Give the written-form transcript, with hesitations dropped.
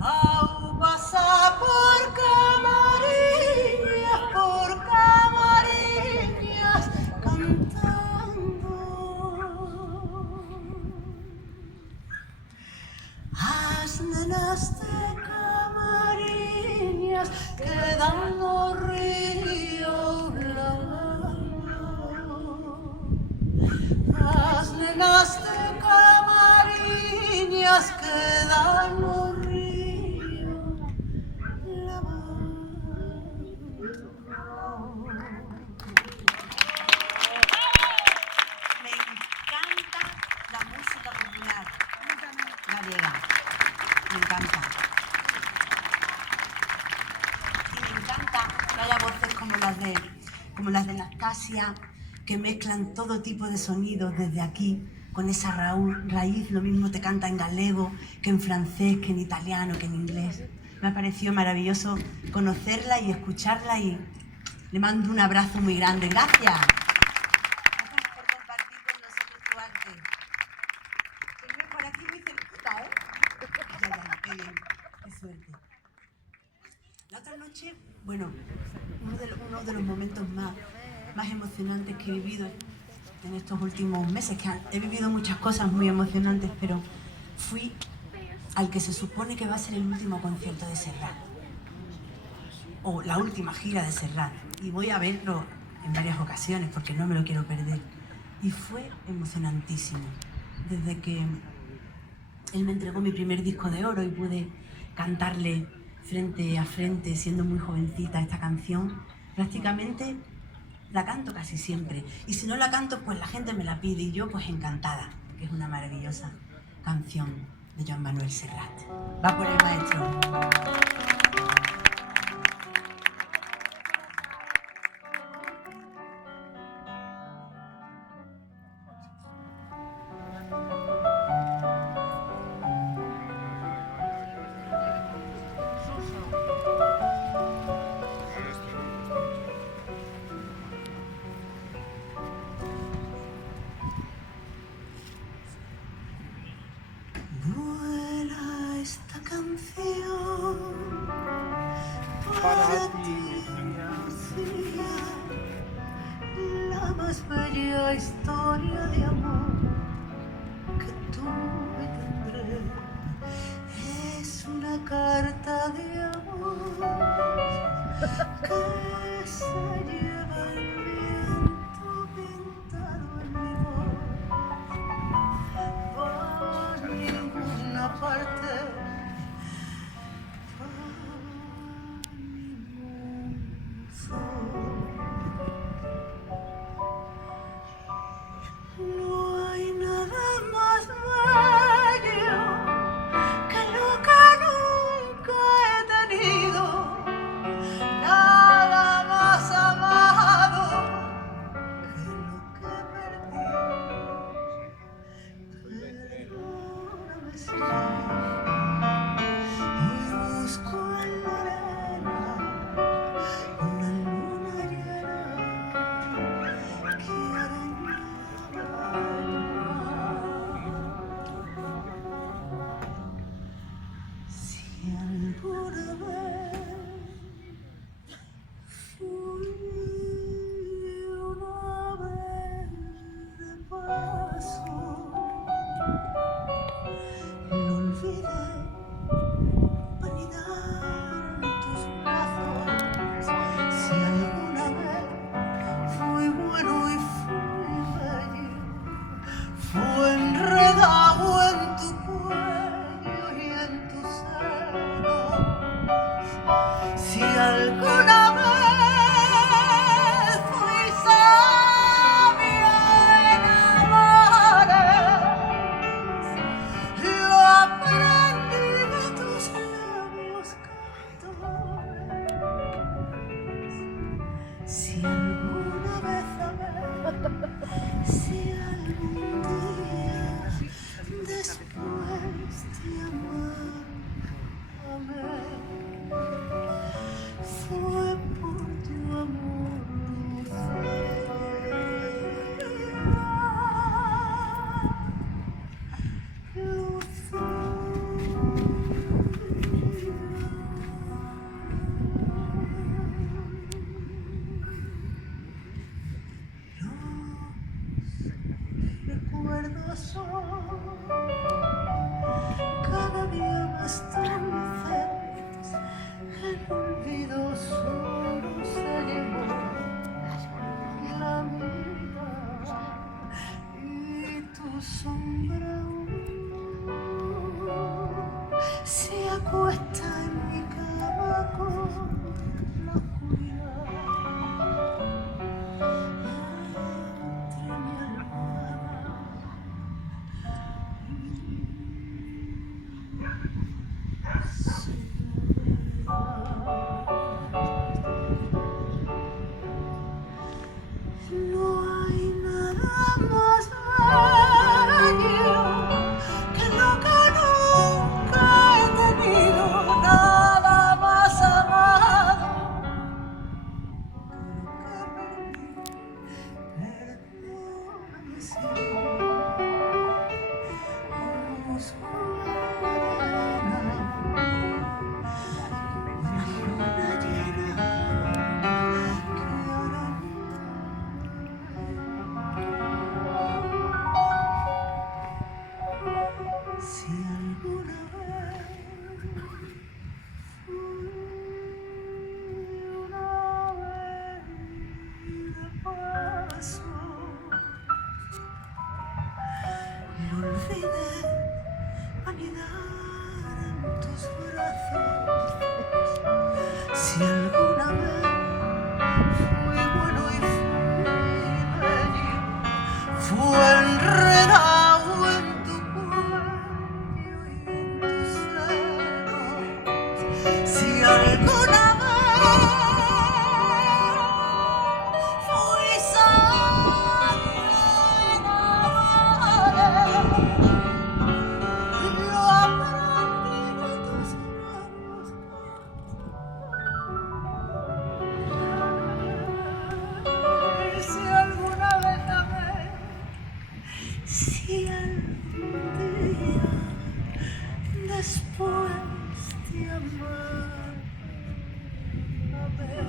Au pasa por camarillas, cantando. Las nenas de Camariñas quedan los ríos lavando. Las nenas de Camariñas quedan los ríos lavando. Me encanta la música popular gallega. Me encanta. Y me encanta que haya voces como las de Nastasia, que mezclan todo tipo de sonidos desde aquí, con esa raíz. Lo mismo te canta en galego, que en francés, que en italiano, que en inglés. Me ha parecido maravilloso conocerla y escucharla y le mando un abrazo muy grande. Gracias. Gracias por compartir con nosotros tu arte. Pues por aquí muy cerquita, ¿eh? Ya, qué bien, qué suerte. La otra noche, bueno, uno de los momentos más emocionantes que he vivido en estos últimos meses, que he vivido muchas cosas muy emocionantes, pero fui al que se supone que va a ser el último concierto de Serrat, o la última gira de Serrat, y voy a verlo en varias ocasiones porque no me lo quiero perder. Y fue emocionantísimo. Desde que él me entregó mi primer disco de oro y pude cantarle frente a frente, siendo muy jovencita, esta canción, prácticamente la canto casi siempre. Y si no la canto, pues la gente me la pide y yo pues encantada, que es una maravillosa canción de Joan Manuel Serrat. Va por el maestro. Vuela esta canción para ti, Lucía, la más bella historia de amor que tuve y tendré. Es una carta de amor que se lleva el viento pintado en mi voz. Por ninguna parte, por ningún sol. No hay nada más bello que lo que nunca he tenido, nada más amado que lo que perdí. Perdóname, Señor. corazón, cada día más dulce, el olvido solo se llevó la vida y tu sombra se acuesta en mi cama con la oscuridad entre mi almohada. No hay nada más bello que lo que nunca he tenido, nada más amado que lo que perdí. Perdóname si busco si alguna vez fui una avenida paso, lo olvidé, anidar en tus brazos. Si alguna vez fui bueno y fui bello, fue enredado en tu cuello y en tus senos. Si alguna vez fui sabio y enamoré, lo aprendí de tus labios. Si alguna vez amé, si algún día después de amar, amé.